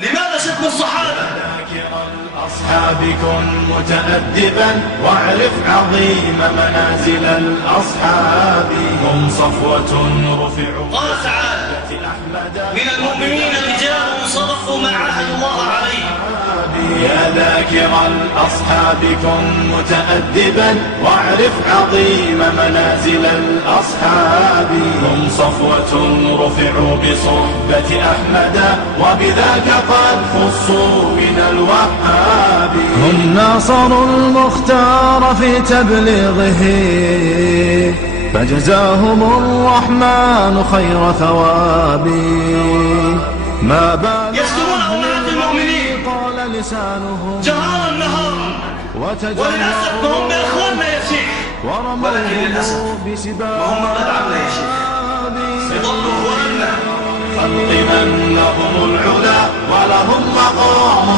لماذا شتم الصحابة؟ ذاكر الأصحاب كن متأدبا واعرف عظيم منازل الأصحاب هم صفوة رفعوا. قال تعالى: من المؤمنين رجال صدقوا ما عاهدوا الله عليه. يا ذاكر الأصحاب كن متأدبا واعرف عظيم منازل الأصحاب هم صفوة رفعوا بصحبة أحمد وبذاك قد خصوا من الوهاب. هم ناصروا المختار في تبليغه فجزاهم الرحمن خير ثواب. ما بال يشتمون أمهات المؤمنين قال لسانهم جهارا نهارا، وللأسف فهم بإخواننا يا شيخ، ولكن للأسف وهم أدعمنا يا شيخ يضلوا إخواننا. خلق من لهم العلا ولهم مقام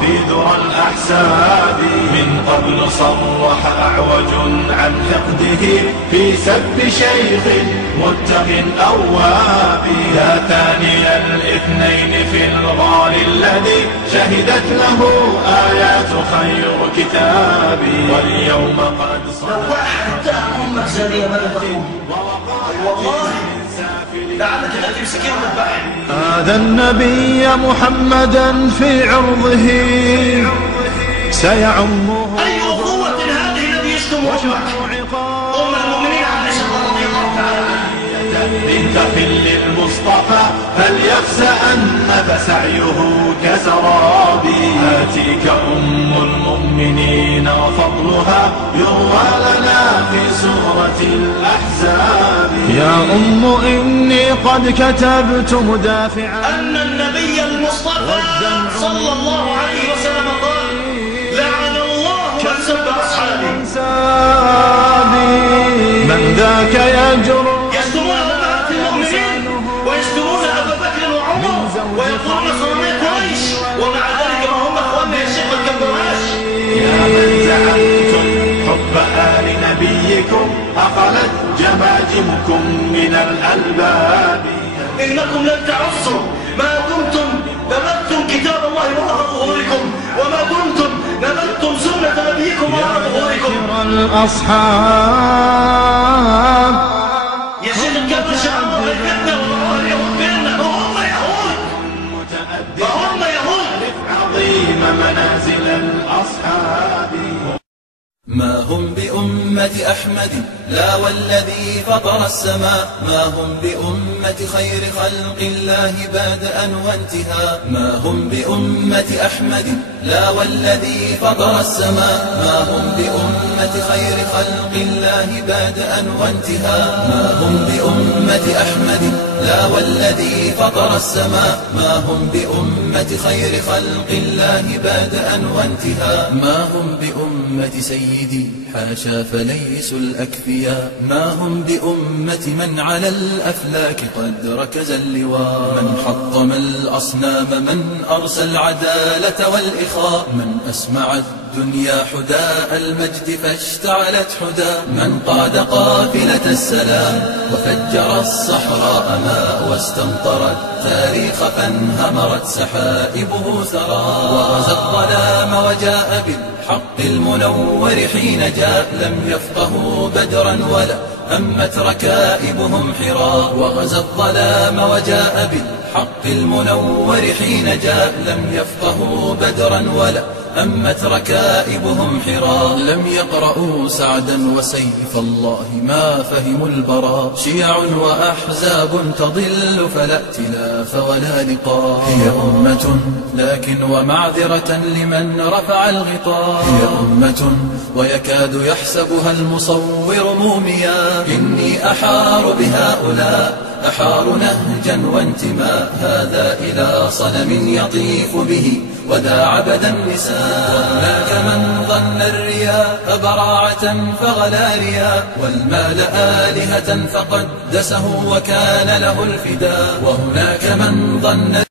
في ذرى الأحساب. من قبل صرح أعوج عن حقده في سب شيخ متق أواب. يا ثاني الاثنين في الغار الذي شهدت له آيات خير كتاب واليوم قد لو واحد اتهم أمك زادية ما يدخل والله لعلك لا تمسك يوم البحر. آذى النبي محمدا في عرضه سيعمه. أي أخوة هذه الذي يشتم أمك؟ أم المؤمنين عائشة رضي الله تعالى عنها بنت خل المصطفى فليفزأن فسعيه كسراب. آتيك أم المؤمنين وفضلها يروى لنا في سورة الأحزاب. يا أم إني قد كتبت مدافعا أن النبي المصطفى صلى الله عليه وسلم قال: لعن الله من سب أصحابي. من ذاك يجر يشتمون أمهات المؤمنين ويشتمون أبا بكر وعمر ويقولون صنمي قريش، ومع ذلك ما هم أخواننا يا شيخ ما تكبرناش. يا من زعمتم حب آل نبيكم أقلت جماجمكم من الألباب. إنكم لن تعصوا ما دمتم نبذتم كتاب الله وراء ظهوركم، وما دمتم نبذتم سنة نبيكم وراء ظهوركم. الأصحاب يا شيخ الكبر شعار الفتنة والله اليهود بيننا، وهم يهود وهم يهود. عظيم منازل الأصحاب. ما هم بأمة أحمد لا والذي فطر السماء. ما هم بأمة خير خلق الله بادئا وانتهاء. ما هم بأمة أحمد لا والذي فطر السماء. ما هم بأمة خير خلق الله بادئا وانتهاء. ما هم بأمة أحمد لا والذي فطر السماء. ما هم بأمة خير خلق الله بادئا وانتهاء. ما هم بأمة سيدي حاشا فليسوا الأكفياء. ما هم بأمة من على الأفلاك قد ركز اللواء. من حطم الأصنام، من أرسى العدالة والإخاء. من أسمع الدنيا حداء المجد فاشتعلت حدا. من قاد قافلة السلام وفجر الصحراء ماء واستمطر التاريخ فانهمرت سحائبه ثرى. وغزا الظلام وجاء بالحق المنور حين جاء. لم يفقهوا بدرا ولا همت ركائبهم حراء. وغزا الظلام وجاء بالحق المنور حين جاء. لم يفقهوا بدرا ولا همت ركائبهم حراء. لم يقرأوا سعدا وسيف الله ما فهموا البراء. شيع وأحزاب تضل فلا ائتلاف ولا لقاء. هي أمة لكن ومعذرة لمن رفع الغطاء. هي أمة ويكاد يحسبها المصور موميا. إني أحار بهؤلاء أحار نهجا وانتماء. هذا إلى صنم يطيف به وذا عبد النساء. وهناك من ظن الرياء براعة فغلا رياء. والمال آلهة فقدسه وكان له الفداء. وهناك من ظن